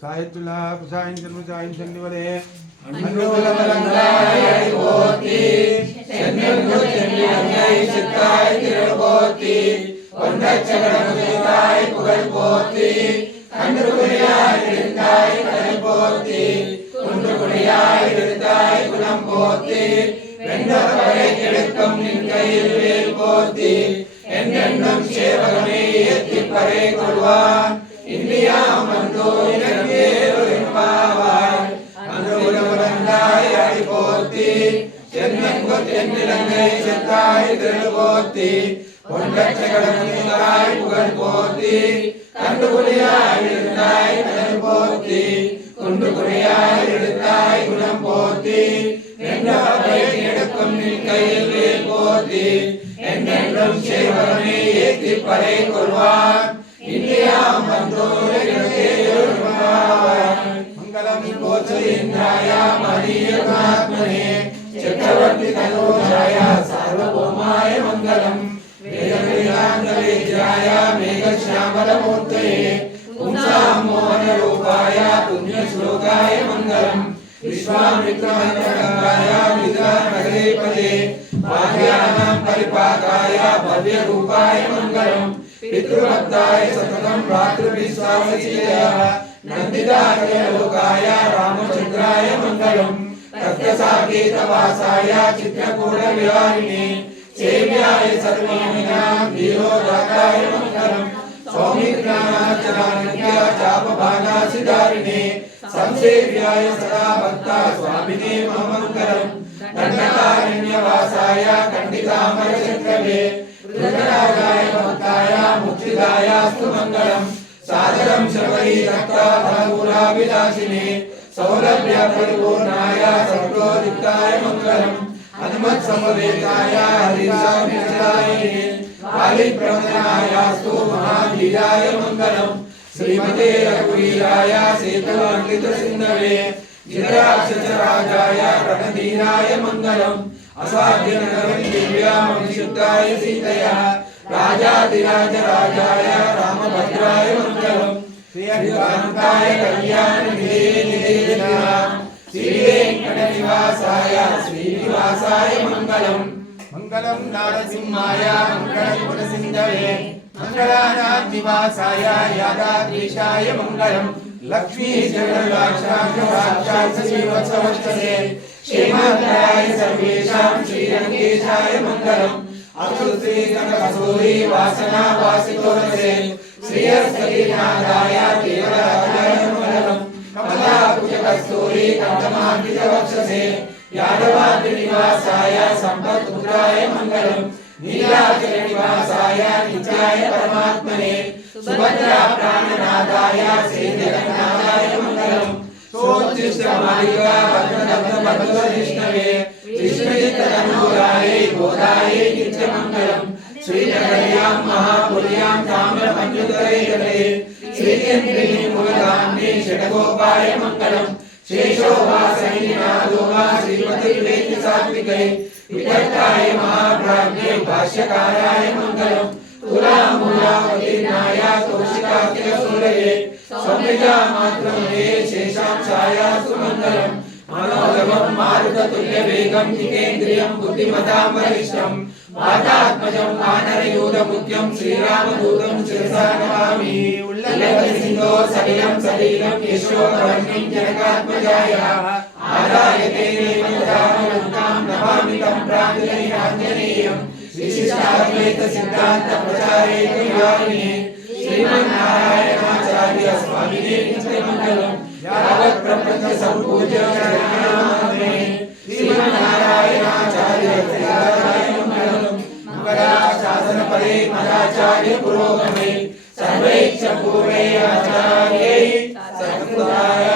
సాహిత్యుల సాయించను సాయించండి என்னென்னும் சேவகமே எத்தி பறை கொள்வான் இந்தியா மந்தோபாவாய் அனுகுணமுடந்தாய் அடி போத்தி சென்னெங்கு தென்னிலங்கை செத்தாய் திரு போத்தி பொன்னச்சகடமுதாய் புகழ் போத்தி கண்டுகுடியாய் இருந்தாய் கடல் போத்தி குண்டுகுடியாய் எடுத்தாய் குணம் போத்தி எடுக்கும் நின் கையில் வேல் போத்தி என்னென்றும் சேவகமே ஏத்தி பறை கொள்வான் இந்தியா மங்களம் கோச்சேந்திராய மணியமாத்மனே சக்கரவர்த்தி தனோஜாய சார்வபௌமாய மங்களம் வேதவேதாந்தவேத்யாய மேகశ్యామలమూర్తయే பும்சாம் மோகன ரூபாய புண்ணிய ஸ்லோகாய மங்களம் विश्वामित्रमंत्रगंगाय विद्यानगरेपदे भाग्यानां परिपाकाय भव्य रूपाय मंगलम पितृभक्ताय सततं भ्रातृविश्वासचितयः नंदिताय लोकाय रामचंद्राय मंगलम तत्साकेतवासाय चित्रकूट विहारिणे सेव्याय सर्वमिनां धीरोदाताय मंगलम सौमित्राणाचरान्य चापभागासिधारिणे संसेव्याय सदा भक्ता स्वामिने ममंगलम दंडकारण्यवासाय कंडितामरचक्रवे रुद्ररागाय भक्ताय मुक्तिदायास्तु मंगलम सादरं शर्वै रक्ताधूराभिलाषिने सौलभ्य परिपूर्णाय सर्वोदिताय मंगलम हनुमत् समवेताय हरिसामित्राय वालिप्रवदनायास्तु महाधीराय मंगलम श्रीमते रघुवीराय सेतुलंकित सिंधवे जिराक्षराजाय रणधीराय मंगलम असाध्य नगरं दिव्यामविशुद्धाय सीतया राजाधिराज राजाय रामभद्राय मंगलम श्रीकांताय कल्याण निधे श्रीवेंकटनिवासाय श्रीनिवासाय मंगलम मंगलम नारसिंहाय मंगलम गुणसिंधवे मंगलानां निवासाय यादाद्रीशाय मंगलम लक्ष्मी जगन्नाथाय श्रीवत्सवष्टसे क्षेमाय सर्वेषां श्रीरंगेशाय मंगलम अक्षुश्री कनकसूरी वासना वासितोरसे श्रीयस्करीनाथाय देवराजाय मंगलम कमलाकुचकस्तूरी कंठमार्गितवक्षसे यादवाद्रिनिवासाय संपत्पुत्राय मंगलम नीलाचलनिवासाय नित्याय परमात्मने सुभद्रा प्राणनाथाय श्रीजगन्नाथाय मंगलम सोत्तिष्ठमालिका भद्रदत्तविष्णवे विष्णुचित्ततनूराय गोदाय नित्यमंगलम श्रीनगर्यां महापुर्यां ताम्रपञ्जुतरे जले श्रीकेन्द्रिणी मूलधाम्ने षड्गोपाय मंगलम शेषोवासैनादो वा श्रीमती सात्विकै वितर्काय महाप्राज्ञे भाष्यकाराय मंगलम तुलामूलावतीर्णाय तोषिकाखिलसूरये सौम्यजा मात्रमे शेषांशाय सुमंगलम मनोजवं मारुततुल्यवेगं जितेन्द्रियं बुद्धिमतां वरिष्ठं वातात्मजं वानरयूथमुख्यं श्रीरामदूतं शिरसा नमामि उल्लङ्घ्यसिन्धो सलिलं सलीलं यशोधवह्निं जनकात्मजायाः आदाय तेनैव तदामलङ्कां नमामि तं प्राञ्जलिराञ्जनेयं विशिष्टाद्वैतसिद्धान्तप्रचारेतुर्यायिने श्रीमन्नारायणाचार्य स्वामिने नित्यमङ्गलम् यावत् प्रपञ्च सम्पूज्य शरणागमे श्रीमन्नारायणाचार्य मंगलम् मंगलाशासनपरे मदाचार्य पुरोगमे सर्वैश्च पूर्वै आचार्यै सत्कृताय